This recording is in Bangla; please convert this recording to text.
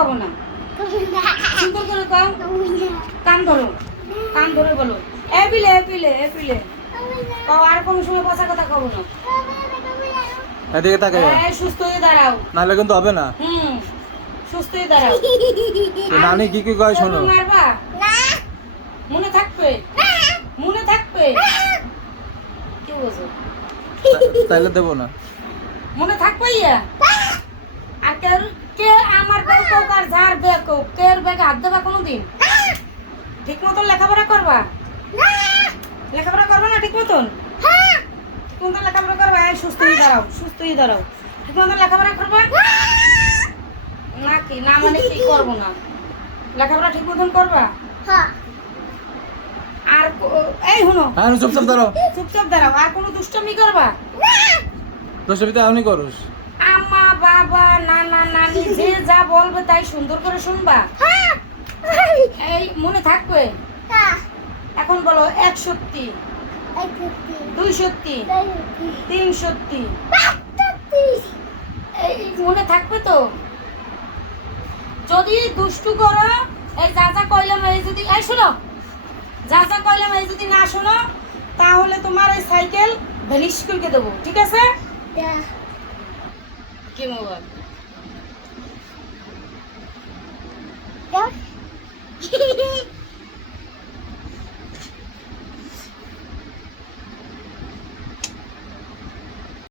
কব না সুন্দর করে কও কান ধরে বলো এপিলে কও আর কোনো সময় পচা কথা কব না এদিকে তাকে সুস্থ হয়ে দাঁড়াও নাহলে কিন্তু হবে না সুস্থ হয়ে দাঁড়াও নানি কি কি কয় শোনো মারবা না মনে থাকবে কি বলছো তাইলে দেবো না মনে থাকবে ইয়া আর কে আমার বেগ কোক আর যার বেগ কোক কে বেগে হাত দেবা কোনোদিন ঠিক মতন লেখাপড়া করবা লেখাপড়া করবা না ঠিক মতন ঠিক মতন লেখাপড়া করবা সুস্থ হয়ে দাঁড়াও ঠিক মতন লেখাপড়া করবা নাকি না মানে কি করবো না লেখাপড়া ঠিক মতন করবা আর এই শুনো চুপচাপ দাঁড়াও আর কোনো দুষ্টামি করবা দুষ্টামিতে এমনি করস আম্মা বাবা নানা নানি যে যা বলবে তাই সুন্দর করে শুনবা এই মনে থাকবে এখন বলো 1 সত্যি 2 সত্যি 3 সত্যি এই মনে থাকবে তো যদি দুষ্টু করো এই যা কইলাম এই যদি এই শোনো যা কইলাম এই যদি না শোনো তাহলে তোমার এই সাইকেল ভ্যানিশ করে দেবো ঠিক আছে কি মোবাইল